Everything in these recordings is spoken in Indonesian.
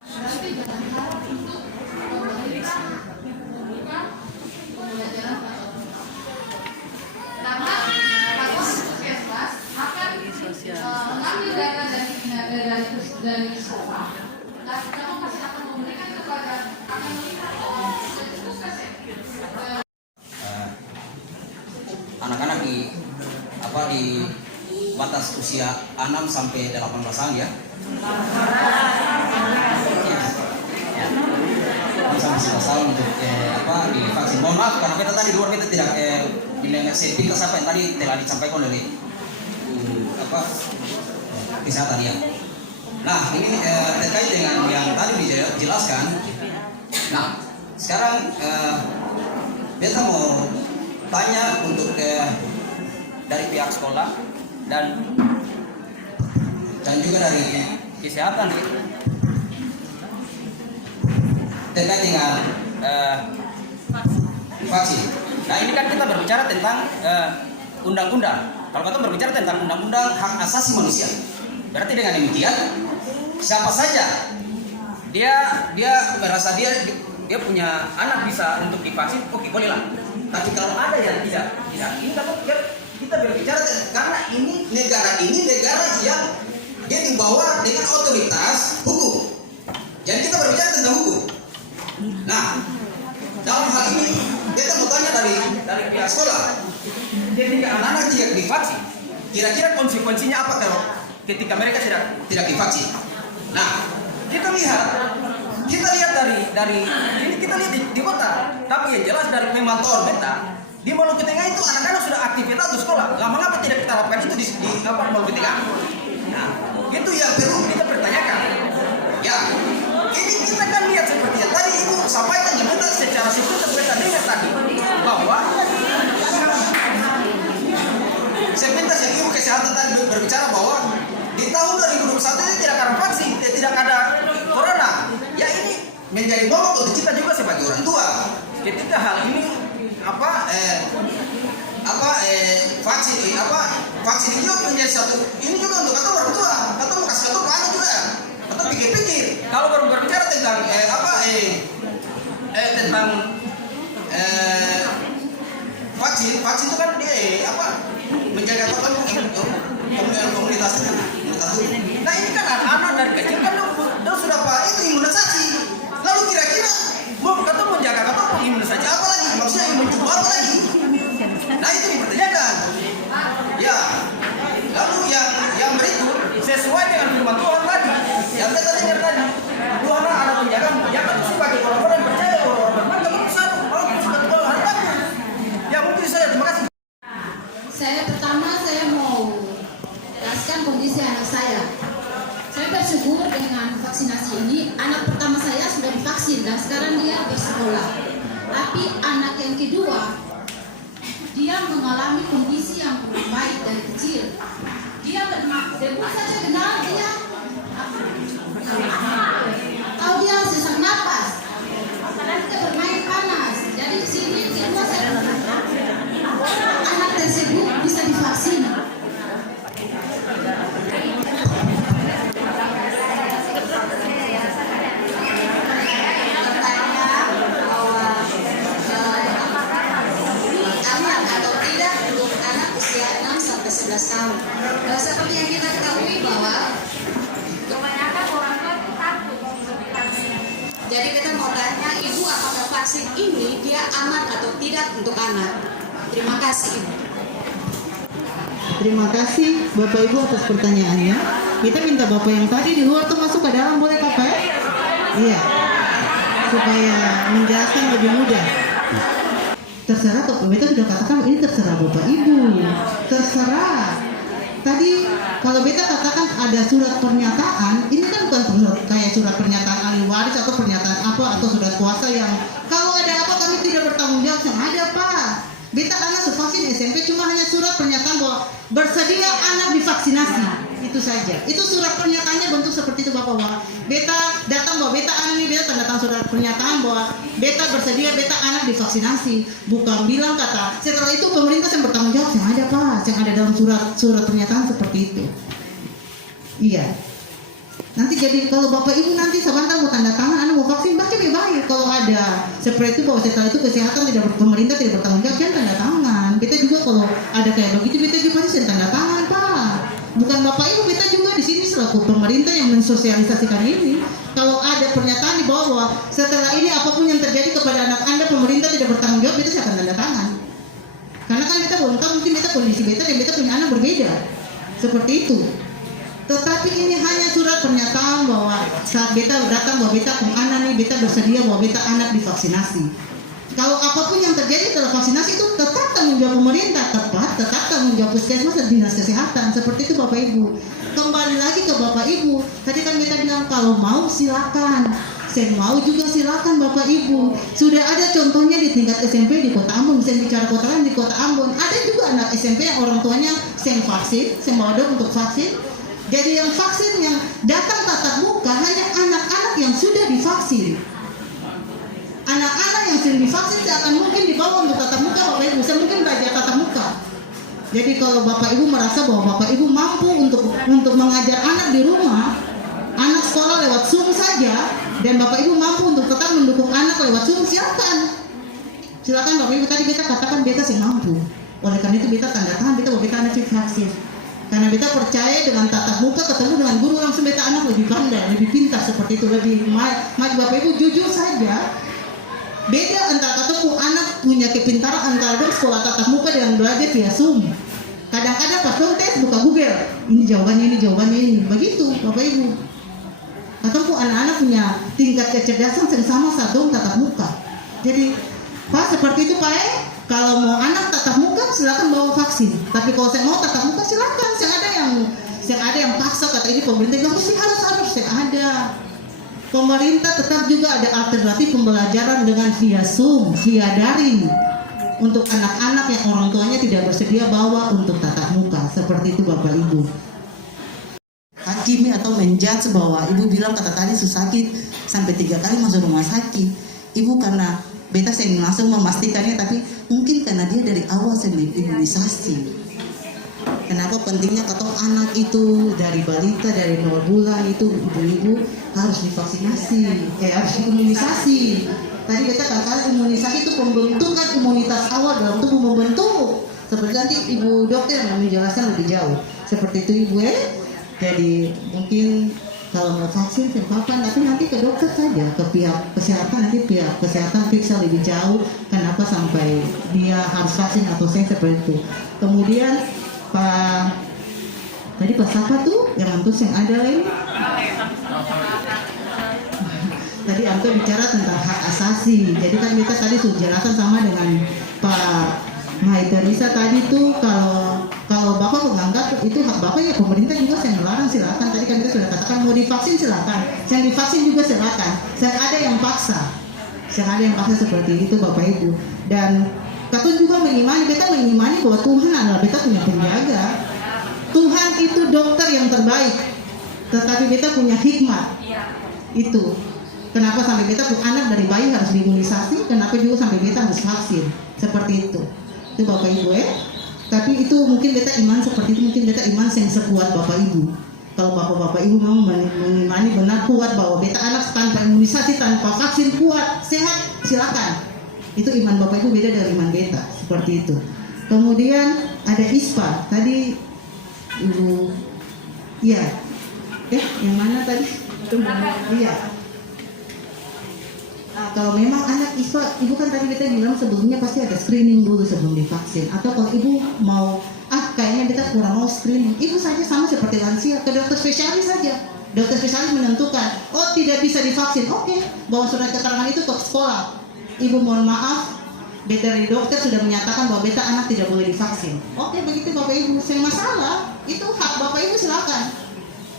mengambil data dari sekolah dan kamu masih akan memberikan kepada anak-anak di batas usia 6 sampai 18 tahun ya. 6 sampai 11 tahun untuk divaksin. Mohon maaf karena kita tadi luar kita tidak mendengar sepintas apa yang tadi telah disampaikan oleh kesehatan ya. Nah ini terkait dengan yang tadi dijelaskan. Nah sekarang kita mau tanya untuk dari pihak sekolah dan juga dari kesehatan terkait dengan vaksin. Nah ini kan kita berbicara tentang undang-undang. Kalau kita berbicara tentang undang-undang hak asasi manusia, berarti dengan demikian siapa saja dia merasa dia punya anak bisa untuk divaksin, oke bolehlah. Tapi kalau ada yang tidak, ini kita berbicara karena ini negara yang dia dibawa dengan otoritas hukum. Jadi kita berbicara tentang hukum. Nah, dalam hal ini kita mau tanya dari pihak sekolah. Ketika anak-anak tidak divaksin, kira-kira konsekuensinya apa kalau ketika mereka tidak divaksin? Nah, kita lihat dari ini kita lihat di kota, tapi yang jelas dari pemantauan kita di Maluku Tengah itu anak-anak sudah aktivitas di sekolah. Lah mengapa tidak kita lakukan itu di Maluku Tengah? Nah, itu yang perlu kita pertanyakan. Ya, ini kita kan lihat seperti yang tadi Ibu sampaikan yang benar secara sepintas kita dengar tadi bahwa sepintas yang Ibu kesehatan tadi berbicara bahwa di tahun 2021 ini tidak ada vaksin, tidak ada corona. Ya ini menjadi momok untuk kita juga sebagai orang tua. Ketika hal ini vaksin itu menjadi satu ini juga untuk kata orang tua, kata mau kasih kata anak juga, kata pikir-pikir. Kalau baru berbicara tentang tentang vaksin itu kan dia menjaga komunitas itu. Nah ini kan anak-anak dari kecil kan dia sudah itu imunisasi. Lalu kira-kira mau menjaga imunisasi apa lagi? Maksudnya mencoba apa lagi? Nah itu dipertanyakan. Ya. Lalu yang berikut sesuai dengan firman Tuhan tadi. Yang kita dengar tadi. Tuhan ada menjaga itu sebagai orang-orang yang percaya orang bermata berusaha. Kalau sudah Tuhan hari takut. Ya mungkin saya terima kasih. Saya mau jelaskan kondisi anak saya. Saya bersyukur dengan vaksinasi ini. Anak pertama saya sudah divaksin dan sekarang dia bersekolah. Tapi anak yang kedua, dia mengalami kondisi yang kurang baik dari kecil. Dia debu saja kenal dia. Tahu dia sesak napas. Dan dia bermain panas. Jadi di sini kedua saya anak tersebut bisa divaksin. Tahun. Seperti yang kita ketahui bahwa kebanyakan orang tua itu takut untuk divaksin. Jadi kita mau tanya Ibu apakah vaksin ini dia aman atau tidak untuk anak? Terima kasih Ibu. Terima kasih Bapak Ibu atas pertanyaannya. Kita minta Bapak yang tadi di luar tuh masuk ke dalam, boleh Bapak ya? Iya. Supaya menjelaskan lebih mudah. Terserah toh, Beta sudah katakan ini terserah Bapak Ibu. Terserah. Tadi kalau Beta katakan ada surat pernyataan, ini kan bukan kayak surat pernyataan ahli waris atau pernyataan apa atau surat kuasa yang kalau ada apa kami tidak bertanggung jawab. Yang ada Pak. Beta anak vaksin SMP cuma hanya surat pernyataan bahwa bersedia anak divaksinasi. Itu saja. Itu surat pernyataannya bentuk seperti itu Bapak. Beta datang bahwa Beta anak ini, Beta tanda tangan surat pernyataan bahwa Beta bersedia Beta anak divaksinasi. Bukan bilang kata setelah itu pemerintah yang bertanggung jawab. Yang ada Pak, yang ada dalam surat pernyataan seperti itu. Iya. Nanti jadi kalau bapak ibu nanti sebentar mau tanda tangan, anu mau vaksin, baca baik. Kalau ada seperti itu bahwa setelah itu kesehatan pemerintah tidak bertanggung jawab, jangan tanda tangan. Kita juga kalau ada kayak begitu, kita juga pasti tanda tangan, Pak. Bukan bapak ibu, kita juga di sini selaku pemerintah yang mensosialisasikan ini. Kalau ada pernyataan di bawah bahwa setelah ini apapun yang terjadi kepada anak Anda, pemerintah tidak bertanggung jawab, kita akan tanda tangan. Karena kan kita belum tahu, mungkin kita kondisi beta dan beta punya anak berbeda. Seperti itu. Tetapi ini hanya surat pernyataan bahwa saat beta datang bahwa beta punya anak nih, beta bersedia bahwa beta anak divaksinasi. Kalau apapun yang terjadi setelah vaksinasi itu tetap tanggung jawab pemerintah, tetap tanggung jawab puskesmas dan dinas kesehatan. Seperti itu Bapak Ibu. Kembali lagi ke Bapak Ibu. Tadi kan beta bilang kalau mau silakan. Saya mau juga silakan Bapak Ibu. Sudah ada contohnya di tingkat SMP di Kota Ambon. Saya bicara kota lain di Kota Ambon. Ada juga anak SMP yang orang tuanya saya vaksin, saya bawa untuk vaksin. Jadi yang vaksin yang datang tatap muka hanya anak-anak yang sudah divaksin. Anak-anak yang sudah divaksin akan mungkin dibawa untuk tatap muka Bapak Ibu. Saya mungkin belajar tatap muka. Jadi kalau Bapak Ibu merasa bahwa Bapak Ibu mampu untuk mengajar anak di rumah, anak sekolah lewat Zoom saja, dan Bapak Ibu mampu untuk tetap mendukung anak lewat Zoom, silakan. Silakan Bapak Ibu, tadi beta katakan beta sih mampu. Oleh karena itu beta tanda tangan beta bahwa beta anak vaksin. Karena beta percaya dengan tatap muka ketemu dengan guru langsung beta anak lebih pandai, lebih pintar seperti itu, lebih maju. Bapak Ibu jujur saja, beda antara ketemu anak punya kepintaran antara dong sekolah tatap muka dengan belajar via Zoom. Kadang-kadang pas dong tes buka Google, ini jawabannya ini, begitu Bapak Ibu. Atau anak-anak punya tingkat kecerdasan yang sama saat dong tatap muka. Jadi Pak seperti itu Pak. Kalau mau anak tatap muka silakan bawa vaksin. Tapi kalau saya mau tatap muka silakan. Yang ada yang paksa kata ini pemerintah bilang harus yang ada. Pemerintah tetap juga ada alternatif pembelajaran dengan via Zoom, via daring untuk anak-anak yang orang tuanya tidak bersedia bawa untuk tatap muka. Seperti itu Bapak Ibu. Hakimi atau menjudge bahwa ibu bilang kata tadi sakit sampai 3 kali masuk rumah sakit. Ibu karena beta saya langsung memastikannya, tapi mungkin karena dia dari awal saya imunisasi. Kenapa pentingnya kata anak itu dari balita, dari 0 bulan itu ibu-ibu harus divaksinasi, harus diimunisasi. Tadi beta katakan imunisasi itu pembentukan imunitas awal dalam tubuh membentuk. Seperti nanti ibu dokter yang menjelaskan lebih jauh. Seperti itu ibu Jadi mungkin kalau mau vaksin silakan, tapi nanti ke dokter saja, ke pihak kesehatan, nanti pihak kesehatan periksa lebih jauh kenapa sampai dia harus vaksin atau seperti itu. Kemudian tadi Pak siapa tuh yang antus yang ada lain? Tadi Anto bicara tentang hak asasi. Jadi kan kita tadi sudah jelaskan sama dengan Pak Mahaidarisa tadi tuh kalau Bapak menganggap itu hak Bapak ya pemerintah juga saya melarang silakan. Tadi kan kita sudah katakan mau divaksin silakan, yang divaksin juga silakan. Yang ada yang paksa seperti itu Bapak Ibu. Dan Katun juga beta mengimani bahwa Tuhan adalah beta punya penjaga. Tuhan itu dokter yang terbaik, tetapi beta punya hikmat. Itu kenapa sampai beta punya anak dari bayi harus diimunisasi, kenapa juga sampai beta harus vaksin seperti itu. Itu Bapak Ibu Tapi itu mungkin beta iman seperti itu, mungkin beta iman yang sekuat Bapak Ibu. Kalau Bapak Ibu memang mengimani benar kuat bahwa beta anak tanpa imunisasi, tanpa vaksin kuat, sehat, silakan. Itu iman Bapak Ibu beda dari iman beta, seperti itu. Kemudian ada ISPA, tadi Ibu, yang mana tadi? Iya. Kalau memang anak ISPA, ibu kan tadi kita bilang sebelumnya pasti ada screening dulu sebelum divaksin. Atau kalau ibu mau, kayaknya kita kurang mau screening, ibu saja sama seperti lansia, ke dokter spesialis saja. Dokter spesialis menentukan, tidak bisa divaksin, oke, bawa surat keterangan itu ke sekolah. Ibu mohon maaf, beta dari dokter sudah menyatakan bahwa beta anak tidak boleh divaksin. Oke, begitu Bapak Ibu, saya masalah, itu hak Bapak Ibu silakan.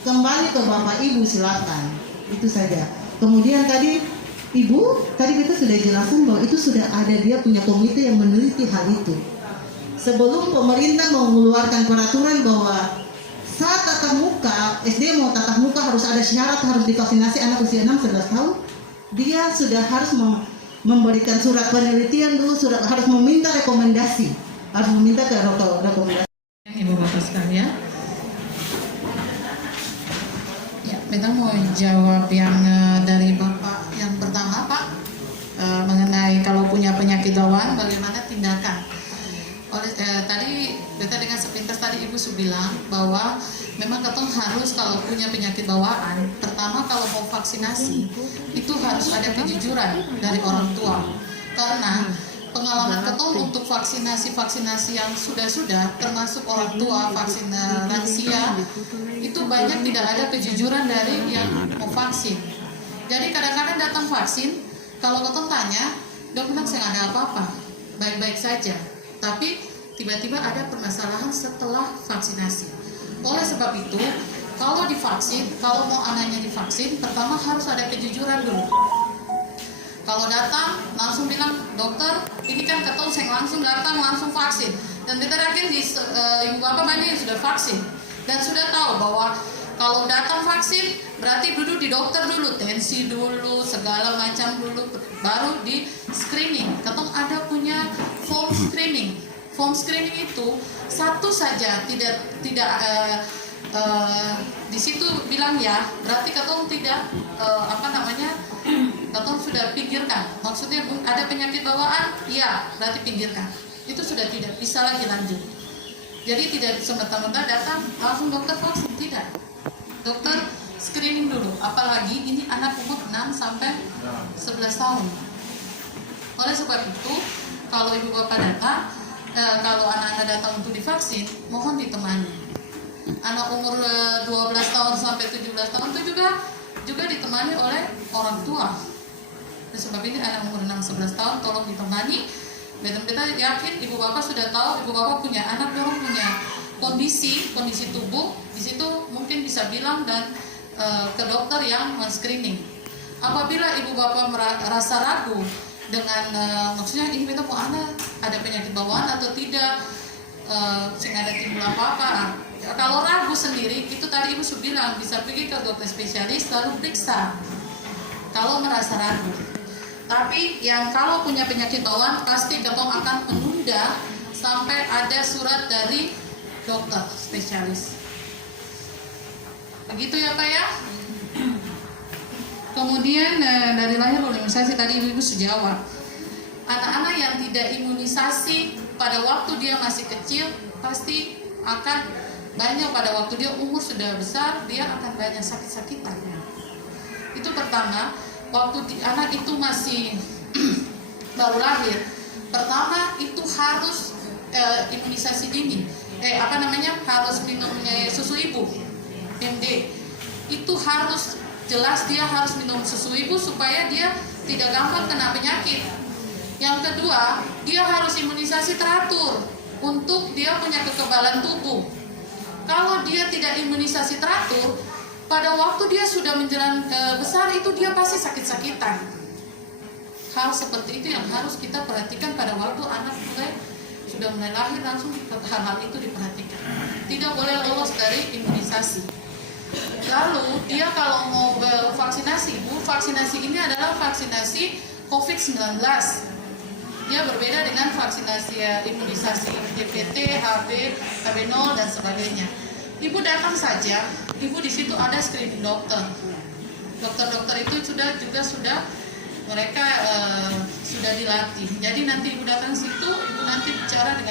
Kembali ke Bapak Ibu silakan, itu saja. Kemudian tadi Ibu, tadi kita sudah jelaskan bahwa itu sudah ada dia punya komite yang meneliti hal itu. Sebelum pemerintah mengeluarkan peraturan bahwa saat tatap muka, SD mau tatap muka harus ada syarat harus divaksinasi anak usia 6-11 tahun, dia sudah harus memberikan surat penelitian dulu, harus meminta rekomendasi, harus meminta ke rekomendasi. Ibu Bapak sekalian, Beta mau jawab yang dari Bapak yang pertama, Pak, mengenai kalau punya penyakit bawaan bagaimana tindakan. Tadi Beta dengan sepintas tadi Ibu sudah bilang bahwa memang ketong harus kalau punya penyakit bawaan, pertama kalau mau vaksinasi itu harus ada kejujuran dari orang tua, karena pengalaman ketong untuk vaksinasi yang sudah termasuk orang tua, vaksin lansia, itu banyak tidak ada kejujuran dari yang mau vaksin. Jadi kadang-kadang datang vaksin, kalau ketong tanya, dok bilang saya nggak ada apa-apa, baik-baik saja, tapi tiba-tiba ada permasalahan setelah vaksinasi. Oleh sebab itu, kalau divaksin, kalau mau anaknya divaksin, pertama harus ada kejujuran dulu. Kalau datang langsung bilang, dokter ini kan ketong saya langsung datang langsung vaksin, dan kita yakin ibu bapak banyak yang sudah vaksin dan sudah tahu bahwa kalau datang vaksin berarti duduk di dokter dulu, tensi dulu, segala macam dulu, baru di screening. Ketong ada punya form screening. Form screening itu satu saja tidak di situ bilang ya, berarti ketong tidak ketong sudah pinggirkan. Maksudnya ada penyakit bawaan, ya berarti pinggirkan. Itu sudah tidak bisa lagi lanjut. Jadi tidak semata-mata datang langsung dokter vaksin, tidak. Dokter screening dulu, apalagi ini anak umur 6 sampai 11 tahun. Oleh sebab itu, kalau ibu bapak datang, kalau anak-anak datang untuk divaksin, mohon ditemani. Anak umur 12 tahun sampai 17 tahun itu juga ditemani oleh orang tua. Oleh sebab ini anak umur 6-11 tahun tolong ditemani. Kita yakin ibu bapak sudah tahu, ibu bapak punya anak, orang punya kondisi tubuh, di situ mungkin bisa bilang dan ke dokter yang men-screening. Apabila ibu bapak merasa ragu dengan maksudnya ini kita mau anak ada penyakit bawaan atau tidak, sehingga ada timbul apa-apa. Kalau ragu sendiri, itu tadi ibu sudah bilang bisa pergi ke dokter spesialis lalu periksa. Kalau merasa ragu, tapi yang kalau punya penyakit bawaan pasti ketong akan menunda sampai ada surat dari dokter spesialis. Begitu ya Pak ya. Kemudian dari lahir imunisasi tadi ibu sejawab. Anak-anak yang tidak imunisasi pada waktu dia masih kecil pasti akan banyak pada waktu dia umur sudah besar, dia akan banyak sakit-sakitan. Itu pertama, waktu anak itu masih baru lahir, pertama itu harus imunisasi dini. Harus minum susu ibu, MD. Itu harus jelas dia harus minum susu ibu supaya dia tidak gampang kena penyakit. Yang kedua, dia harus imunisasi teratur untuk dia punya kekebalan tubuh. Kalau dia tidak imunisasi teratur, pada waktu dia sudah menjelang besar itu dia pasti sakit-sakitan. Hal seperti itu yang harus kita perhatikan pada waktu anak sudah mulai lahir, langsung hal-hal itu diperhatikan. Tidak boleh lolos dari imunisasi. Lalu dia kalau mau vaksinasi, vaksinasi ini adalah vaksinasi COVID-19. Dia berbeda dengan vaksinasi imunisasi DPT, HB, HB0 dan sebagainya. Ibu datang saja, ibu di situ ada screening dokter. Dokter-dokter itu sudah mereka sudah dilatih. Jadi nanti ibu datang situ, ibu nanti bicara dengan